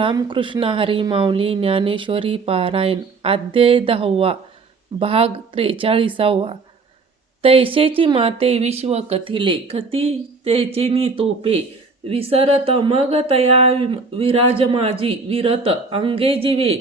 रामकृष्ण हरी माऊली ज्ञानेश्वरी पारायण अध्याय 10वा भाग 43. तैसेची माते विश्व कथिले कथी तेचेनी तोपे विसरत मग तया विराज माझी विरत अंगे जीवे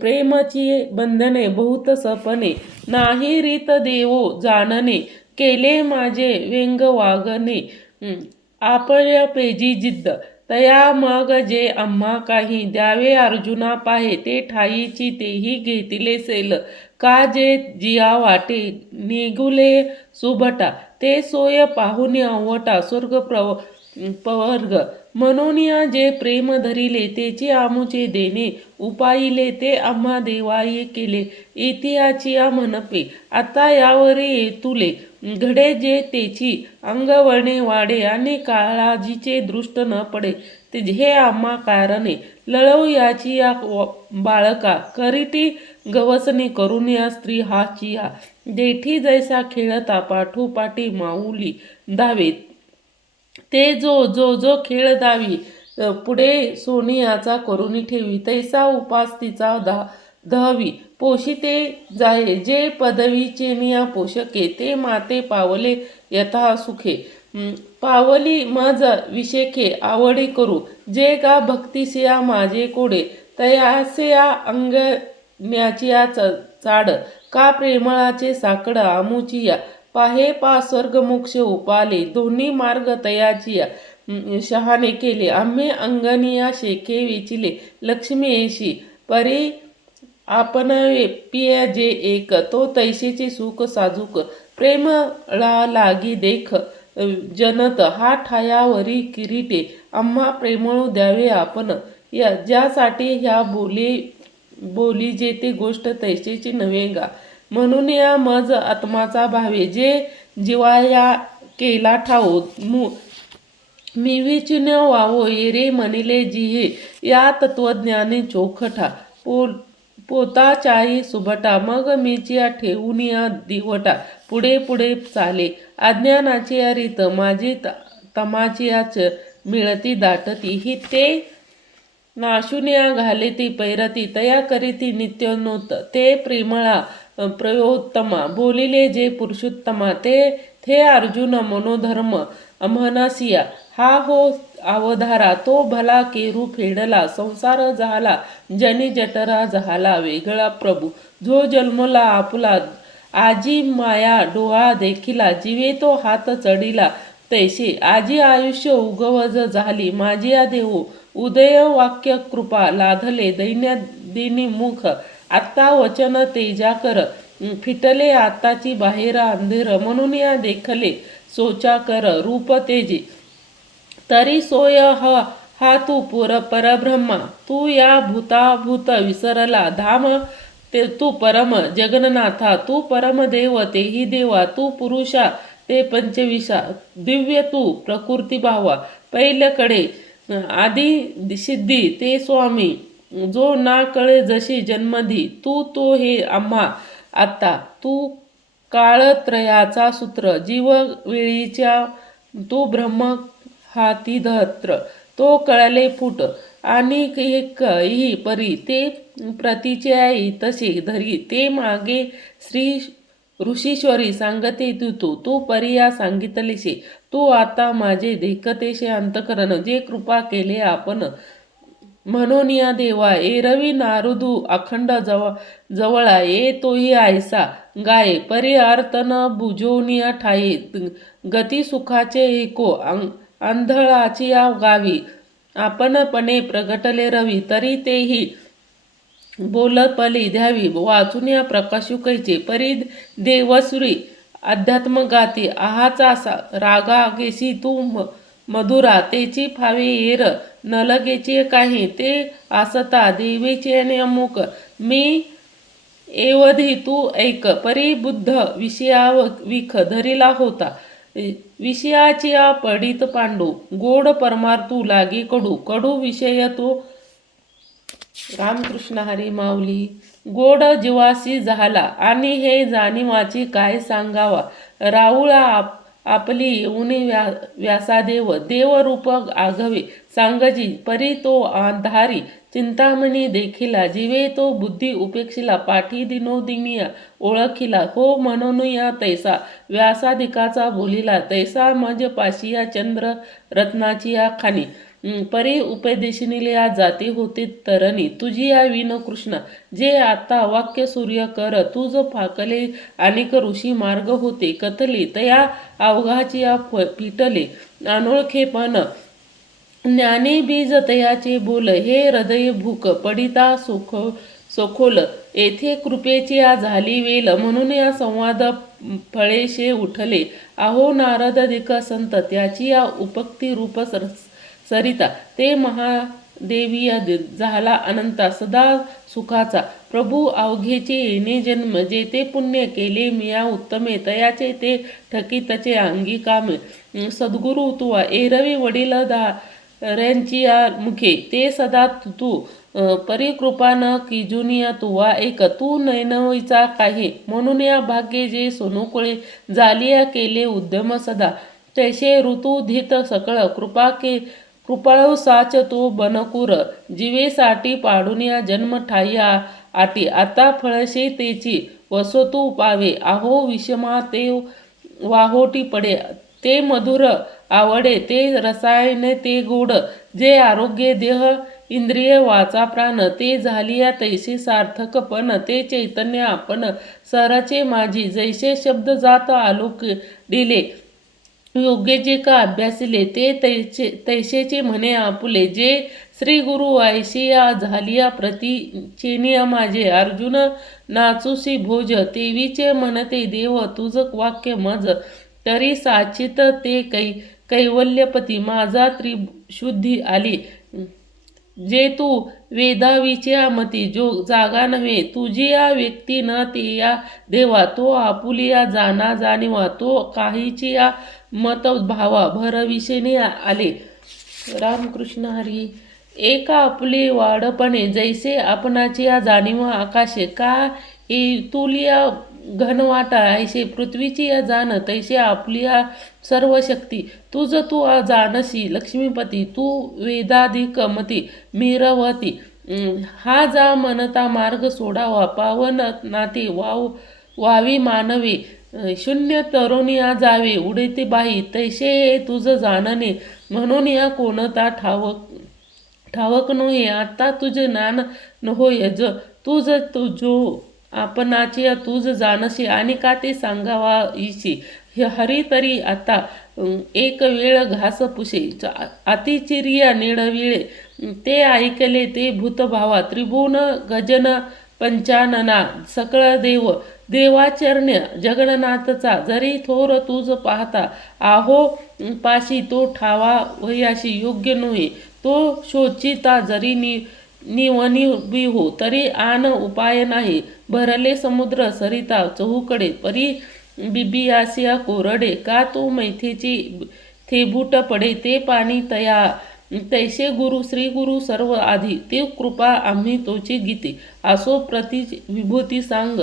प्रेमची बंधने बहुत सपने नाही रीत देवो जाणणे केले माझे व्यंग वागणे आपल्या पेजी जिद्द तया मग जे आम्हा काही द्यावे अर्जुना पाहे ते ठाईची तेही घेतिले सेल का जे जिया वाटे निगुले सुभटा ते सोय पाहुणे आवटा स्वर्ग पवर्ग म्हणून या जे प्रेम धरिले तेचे आमुचे देणे उपाईले ते आम्हा देवाई केले इतिहाची म्हणपे आता यावरी तुले घडे जे तेची अंगवणे वाढे आणि काळाजीचे दृष्ट न पडे ते हे आम्हा कारणे लळव याची या बाळका करीती गवसणी करून या स्त्री हाची या देठी जैसा खेळता पाठोपाठी माऊली धावे ते जो खेळ दावी पुढे सोनियाचा करून ठेवी तैसा उपास तिचा दहावी पोषिते जाये जे पदवीचे निया पोषके ते माते पावले यथा सुखे पावली मज विषेखे आवडी करू जे का भक्तिसिया माझे कोडे तयासिया अंगण्याचिया चाड का प्रेमळाचे साकड आमुचिया पाहे पा स्वर्ग मोक्ष उपाले दोन्ही मार्ग तयाचिया शहाणे केले आम्ही अंगनिया शेखे विचिले लक्ष्मी येशी परी आपण पिय जे एक तो तैसेचे सुख साजूक प्रेम लागी देख जनत हा ठायावरी किरीटे आम्हा प्रेमळू द्यावे आपण या ज्यासाठी ह्या बोली जे ते गोष्ट तैसेची नव्हे गा म्हणून या मज आत्माचा भावे जे जीवाया केला ठाऊ मी विचिन वावो येरे म्हणिले जिहे या तत्वज्ञानी चोखठा पोताचाही सुभटा मग मीचिया ठेवून या दिवटा पुढे पुढे चाले अज्ञानाची या रीत माझी तमाची याच मिळती दाटती ही ते नाशुन्या घाले ती पैरती तया करीती नित्योन्नत ते प्रेमळा प्रयोत्तमा बोलिले जे पुरुषोत्तमा ते अर्जुन मनोधर्म म्हणसिया हा हो अवधारा तो भला केरू फेडला संसार झाला जनी जठरा झाला वेगळा प्रभू जो जन्मला आपुला आजी माया डोळा देखिला जीवे तो हात चढिला तैसे आजी आयुष्य उगवज झाली माझी या देऊ उदय वाक्य कृपा लाधले दैन्यदिनी मुख आत्ता वचन तेजा कर फिटले आताची बाहेर अंधेर म्हणून या देखले सोचा कर रूप तेजे तरी सोय हा तू परब्रह्मा तू या भूताभूत विसरला धाम ते तू परम जगन्नाथा तू परमदेव तेही देवा तू पुरुषा ते पंचविषा दिव्य तू प्रकृती भावा पहिल्याकडे आदि सिद्धी ते स्वामी जो ना कळे जशी जन्मधी तू तो हे आम्हा आता तू काळत्रयाचा सूत्र जीव वेळीच्या तू ब्रह्म हाती धत्र तो कळले फुट आणि ही परी ते प्रतीचे आई तसे धरी ते मागे श्री ऋषीश्वरी सांगते तू परिया सांगितलेसे तू आता माझे देखतेशे अंतकरण जे कृपा केले आपण म्हणून या देवा एरवी नारुदू अखंड जवळा ये तोही आयसा गाये परी अर्थ न बुजवनिया ठाई गती सुखाचे ऐको आंधळाची या गावी आपणपणे प्रगटले रवी तरी तेही बोलपली द्यावी वाचून या प्रकाशुकैचे परी देवसुरी अध्यात्म गाती आहाचा रागागेशी तू मधुरा तेची फावे येर नलगेचे काही ते आसता देवीचे अमुक मी एवधी तू ऐक परी बुद्ध विषया विख धरिला होता विषयाची पडित पांडू गोड परमार्थू लागे कडू विषय तो रामकृष्ण हरी माऊली गोड जीवासी झाला आणि हे जाणीवाची काय सांगावा राहुळा आपली येऊने व्यासादेव देवरूप आघवे सांगजी परी तो अंधारी चिंतामणी देखिला जीवे तो बुद्धी उपेक्षिला पाठी दिनोदिनिया ओळखिला हो म्हणून या तैसा व्यासाधिकाचा बोलिला तैसा मज पाशिया चंद्र रत्नाची या खाणी परी उपदेशिनीला जाती होते तरणी तुझी या विन कृष्ण जे आता वाक्य सूर्य कर तुझ फाकले अनेक ऋषी मार्ग होते कथले तया अवघाची या पिटले अनोळखेपण ज्ञानी बीज तयाचे बोल हे हृदय भूक पडिता सखोल येथे कृपेची या झाली वेल म्हणून या संवाद फळेशे उठले अहो नारदादिक संत त्याची या उपक्ती रूप सरिता ते महादेवी झाला अनंता सदा सुखाचा प्रभू अवघेचे येणे जन्म जेते पुण्य केले मिया उत्तमे तयाचे ते ठकितचे अंगी कामे सद्गुरु तुवा एरवी वडील दाऱ्यांची या मुखे ते सदा तू परिकृपा न किजुनिया तुवा एक तू नैनवीचा काही म्हणून या भाग्ये जे सोनुकुळे जालिया केले उद्यम सदा तैसे ऋतू धीत सकळ कृपाळू साच तो बनकुर जीवेसाठी पाडून या जन्म ठाया आटी आता फळशे तेची वसतू पावे अहो विषमा ते वाहोटी पडे ते मधुर आवडे ते रसायने ते गोड जे आरोग्य देह इंद्रिय वाचा प्राण ते झालिया तैसे सार्थक पण ते चैतन्य आपण सरचे माझी जैसे शब्द जात आलोक दिले योग्य जे का अभ्यासिले ते तैसेचे म्हणे आपुले जे श्री गुरु ऐशिया झालिया प्रति चेनिया माझे अर्जुन नाचुसी भोज तेवीचे म्हणते देव तुझ वाक्य मज तरी साचित ते कैवल्यपती माझा त्रिशुद्धी आली जे तू वेदाविच्या मती जो जागा नव्हे तुझी या व्यक्ती न ते या देवा तो आपुलिया जाना जाणीवा तो काहीची या मत भावा भरविषेने आले. रामकृष्ण हरी. एका आपुले वाढपणे जैसे आपणाची या जाणीवा आकाशे का तुलिया घनवाटा ऐसे पृथ्वीची या जाण तैसे आपलिया सर्व शक्ती तुझ तू जानसी लक्ष्मीपती तू वेदाधिक मती मिरवती हा जा मनता मार्ग सोडावा पावन नाते वावी मानवे शून्य तरुणिया जावे उडते बाई तैसे तुझ जाणणे म्हणून या कोणता ठावक नोहे आता तुझे नान नहोय तुझ तुझो आपणाची तुझ जानशी आणि का ते सांगावा इशी हरी तरी आता एक वेळ घास पुसे अतिचिरिया निळविळे ते ऐकले ते भूतभावा त्रिभुवन गजन पंचानना सकळ देवाचरण्य जगन्नाथचा जरी थोर तुझ पाहता आहो पाशी तो ठावा वयाशी योग्य नव्हे तो शोचिता जरी निवनी हो तरी आन उपाय नाही भरले समुद्र सरिता चहूकडे परी बिबियासिया कोरडे का तो मैथेची थेबूट पडे ते पाणी तया तैसे गुरु श्री गुरु सर्व आधी ते कृपा आम्ही तोची गीते असो प्रति विभूती सांग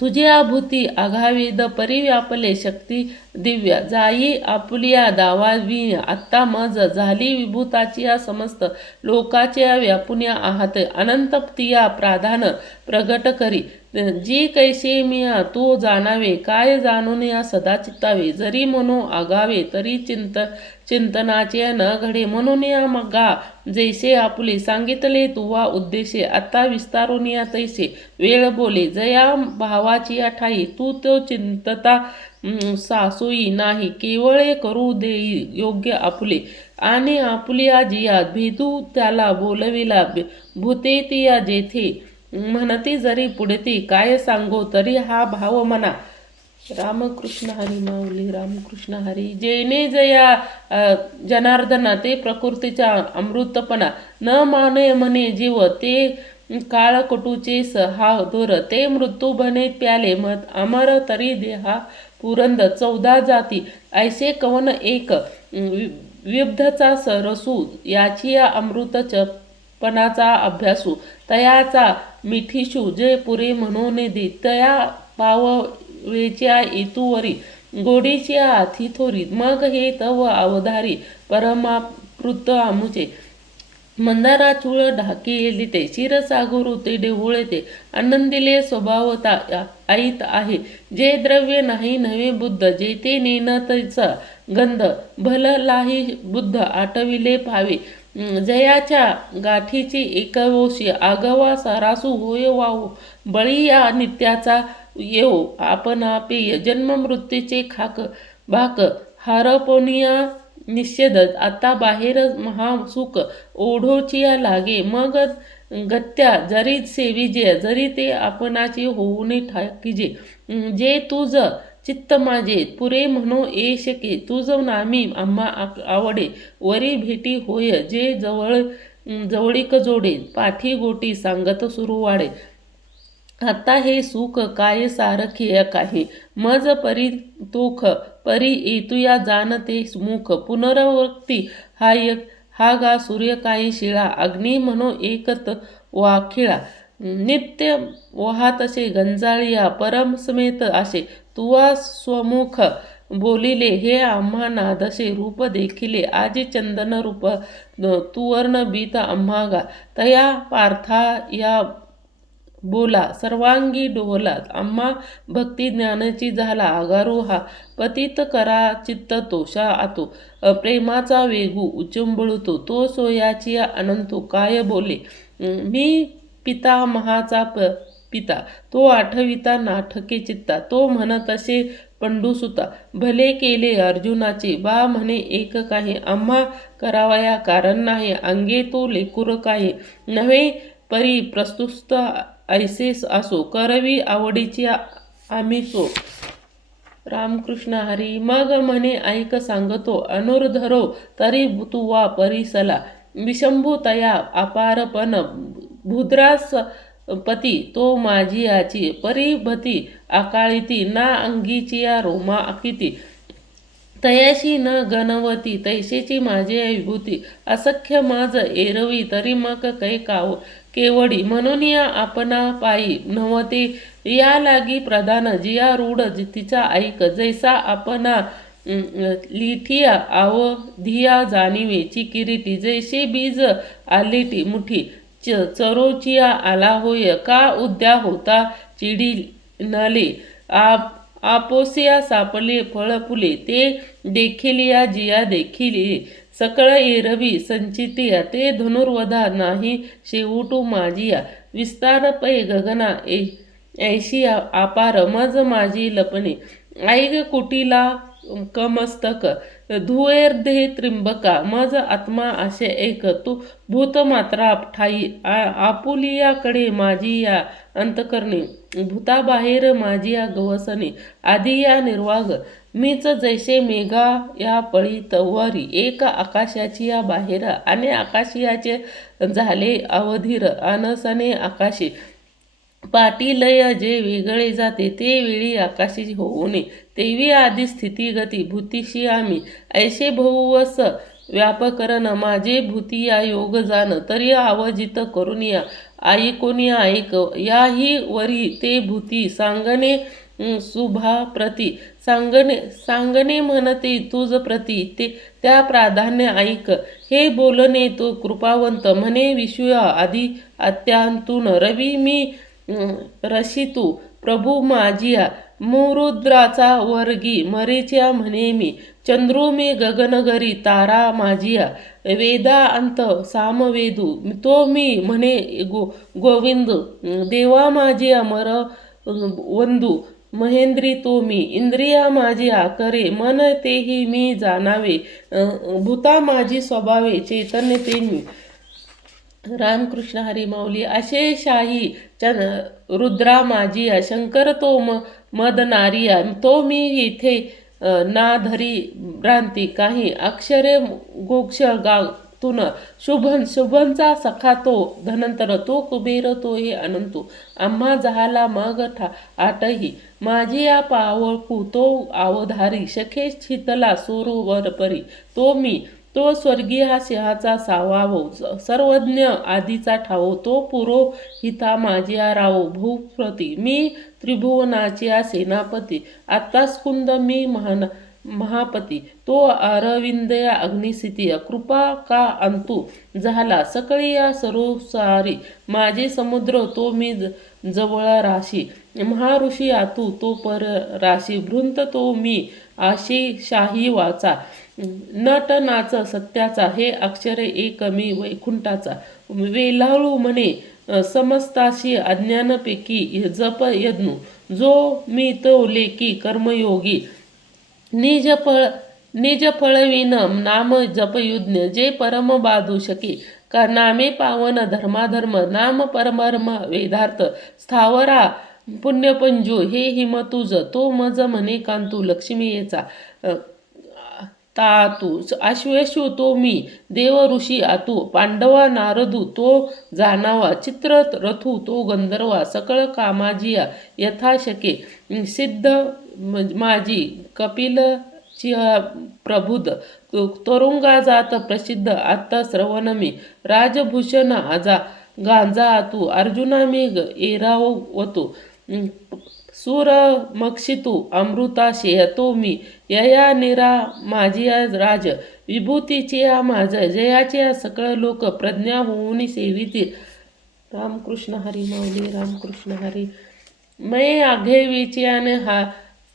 तुझे आभूती आघावेद परिव्यापले शक्ती दिव्या जाई आपुलिया दावा वी आत्ता मज झाली विभूताची या समस्त लोकाच्या व्यापुन्या आहात अनंत प्तिया प्राधान प्रगट करी जी कैसे मिया तू जाणावे काय जाणून या सदा चित्तावे जरी म्हणू आगावे तरी चिंतनाचे न घडे म्हणून या मगा जैसे आपुले सांगितले तुवा उद्देशे आता विस्तारून या तैसे वेळ बोले जया भावाची या ठाई तू तो चिंतता सासोई नाही केवळे करू देई योग्य आपुले आणि आपुलिया जिया भेदू त्याला बोलविला भूते तिया जेथे म्हणती जरी पुढती काय सांगो तरी हा भाव म्हणा. रामकृष्ण हरी. माऊली रामकृष्ण हरी. जेने जया जनार्दना ते प्रकृतीचा अमृतपणा न माने म्हणे जीव ते काळकटूचे सहा दोर ते मृत्यू बने प्याले मत अमर तरी देहा पुरंद 14 जाती ऐसे कवन एक विब्धचा सरसू याची अमृत पणाचा अभ्यासू तयाचा मिठीशू जे पुरे म्हणून दे तया पाववेच्या इतुवरी गोडीची आथी थोरी मग हे तव अवधारी परमापृत आमुचे मंदारा चूळ ढाकी येलिते क्षीरसागर ते डेहुळते आनंदिले स्वभावता ऐत आहे जे द्रव्य नाही नवे बुद्ध जे ते नेनतचा गंध भललाही बुद्ध आठविले पावे जयाच्या गाठीची एकवोशी आगवा सारासू होय वाहू बळी या नित्याचा येऊ आपण पेय जन्म मृत्यूचे खाक भाक हारपोनिया निषेध आता बाहेर महासुख ओढोचिया लागे मग गत्या जरी सेविजे जरी ते आपणाची होऊन ठाकीजे जे तुझ चित्त माझे पुरे म्हणो ये शके तुझ नामी आम्हा आवडे वरी भेटी होय जे जवळीक जोडे पाठी गोटी सांगत सुरू वाढे आता हे सुख काय सारखे काही मज परी तोख परी येतुया जाणते मुख पुनरावृत्ती हा गा सूर्य काही शिळा अग्नी म्हणो एकत वाखिळा नित्य वहातसे गंजाळिया परम समेत असे तुवा स्वमुख बोलिले हे आम्हा नादसे रूप देखिले आजी चंदन रूप तुवर्ण बीत आम्हागा तया पार्था या बोला सर्वांगी डोला आम्हा भक्ती ज्ञानाची झाला आगारू हा पतित करा चित्त तोषा आतो प्रेमाचा वेगू उचंबळतो तो सोयाची अनंतो काय बोले मी पितामहाचा पिता तो आठविता नाठके चित्ता तो म्हणतसे पंडूसुता भले केले अर्जुनाचे बा म्हणे एक काही आम्हा करावया कारण नाही अंगे तो लेकुर काही नव्हे परी प्रस्तुत ऐसे असो करवी आवडीची आम्ही सो रामकृष्ण हरी मग म्हणे ऐक सांगतो अनुर्धरो तरी तुवा परिसला विशंभू तया अपारपण भुद्रास पती तो माझी याची परिभती अकाळीती ना अंगीची या रोमा अकिती तयाशी न गणवती तैसेची माझी विभूती असख्य माझ एरवी तरी मग कै काव केवडी म्हणून या आपणा पायी नवते या लागी प्रधान जिया रूढ तिचा ऐक जैसा आपणा लिठिया आवधिया जाणीवे ची किरीटी जैसे बीज आलेटी मुठी चरोचिया आला होय का उद्या होता चिडी नले आपोसिया सापले फळ फुले ते देखिलिया जिया देखिली सकळ एरवी संचितिया ते धनुर्वधा नाही शेवटू माझिया विस्तार पै गगना ऐशी अपार मज माझी लपणे ऐग कुटीला कमस्तक धुएर्धे त्रिंबका मज आत्मा असे एक तू भूत मात्रा ठाई आपुलियाकडे माझी या अंतकरणे भूताबाहेर माझी या गवसने आधी या निर्वाग मीच जैसे मेघा या पळी तवारी एक आकाशाची या बाहेर आणि आकाशियाचे झाले अवधीर अनसने आकाशी पाटीलय जे वेगळे जाते ते वेळी आकाशी होऊ नये तेवी आधी स्थितीगती भूतीशी आम्ही ऐसे बहुवस व्यापकरण माझे भूती या योग जाण तरी आवजित करून या ऐकोनी ऐक याही वरी ते भूती सांगणे शुभा प्रती सांगणे म्हणते तुझ प्रती ते त्या प्राधान्य ऐक हे बोलणे तो कृपावंत म्हणे विश्व आधी अत्यांतून रवी मी रशितू प्रभू माझिया मुरुद्राचा वर्गी मरीच्या म्हणे मी चंद्रू मी गगनगरी तारा माझिया वेदा अंत सामवेदू तो मी म्हणे गोविंद देवा माझी अमर वंदू महेंद्री तो मी इंद्रिया माझी आकरे मन तेही मी जाणावे भूता माझी स्वभावे चैतन्य ते मी रामकृष्ण हरी माऊली असे शाही रुद्रा माझी शंकर तो मद नारिया तो मी इथे ना धरी भ्रांती काही अक्षरे गोक्ष गातून शुभंचा सखा तो धनंतर तो कुबेर तो हे अनंतो आम्हा जहाला मग आटही माझी या पावळकू तो अवधारी शखे शीतला सोरोवर परी तो मी तो स्वर्गीय हा सिंहाचा सावावो, सर्वज्ञ आधीचा ठावो, तो पुरोहिता माझिया रावो, भूपती मी त्रिभुवनाचिया सेनापती, आत्ता स्कुंद मी महापती, तो अरविंदया अग्निसिती, कृपा का अंतू झाला सकळी या सरोसारी, माझे समुद्र तो मी जवळ राशी, महाऋषी आतू तो पर राशी, भृंत तो मी आशी शाही वाचा, नट नाच सत्याचा, हे अक्षरे एक मी वैकुंठाचा, वेलाळू म्हणे समस्ताशी अज्ञानपैकी जप यज्ञू, जो मी तो लेकी कर्मयोगी, निज फळविन नाम जपयुज्ञ, जे परम बाधू शके का नामे पावन धर्माधर्म, नाम परमर्म वेदार्थ, स्थावरा पुण्यपंजू, हे हिम तुझ तो मज म्हणे कांतू, लक्ष्मीचा तातू, अश्वेशू तो मी देव ऋषी आतू, पांडवा नारदू तो जाणावा, चित्र रथू तो गंधर्वा, सकळ कामाजिया यथाशके, सिद्ध माझी कपिल प्रबुद, तरुंगा जात प्रसिद्ध आत्ता श्रवण मी, राजभूषण आजा गांजा आतू, अर्जुना मी एरावतो, सूर मक्षितू अमृता शेहतो मी, यया निरा माझिया राज, विभूतीचे माझ जयाचे सकळ लोक, प्रज्ञा होऊन सेविती, रामकृष्ण हरी माऊली, रामकृष्ण हरी. मै आघेविच्याने हा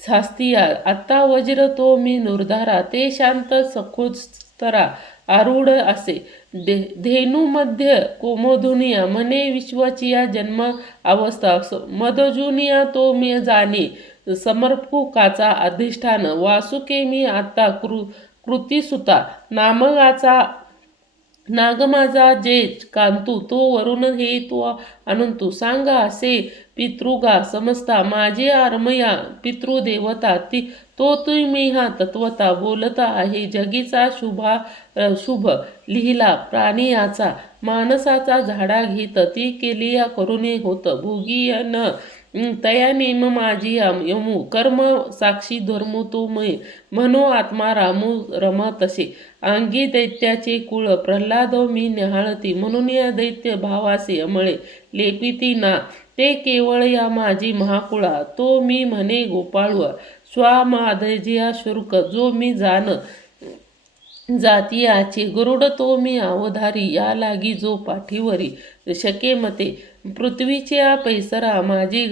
शास्तिया, आत्ता वज्र तो मी नुरधारा, ते शांत सखोस्तरा आरूढ असे, धेनू मध्य कोमोधुनिया, म्हणे विश्वचिया जन्म अवस्था, मदजुनिया तो मी जाणे, समर्पकाचा अधिष्ठान, वासुके मी आत्ता कृतीसुता, नाग माझा जे कांतू, तो वरुण हे तो अनंतू, सांगा असे पितृगा समजता, माझे आरमया पितृदेवता, तो तुम्ही हा तत्वता, बोलता आहे जगीचा शुभ लिहिला प्राणियाचा, माणसाचा झाडा घेत, ती केली या करुणे होत, भोगीयन तया नेम माझी यमू, कर्म साक्षी धर्मू तो मय, म्हणो आत्मा रामू रमतसे, अंगी दैत्याचे कुळ प्रल्हाद मी निहाळती, म्हणून या दैत्य भावासे अमळे लेपिती ना, ते केवळ या माझी महाकुळा, तो मी म्हणे गोपाळू, स्वामाधजिया शुर्क, जो मी जातीयाचे गरुड, तो मी अवधारी, या लागी जो पाठीवरी शके मते, पृथ्वीच्या पैसरा माझी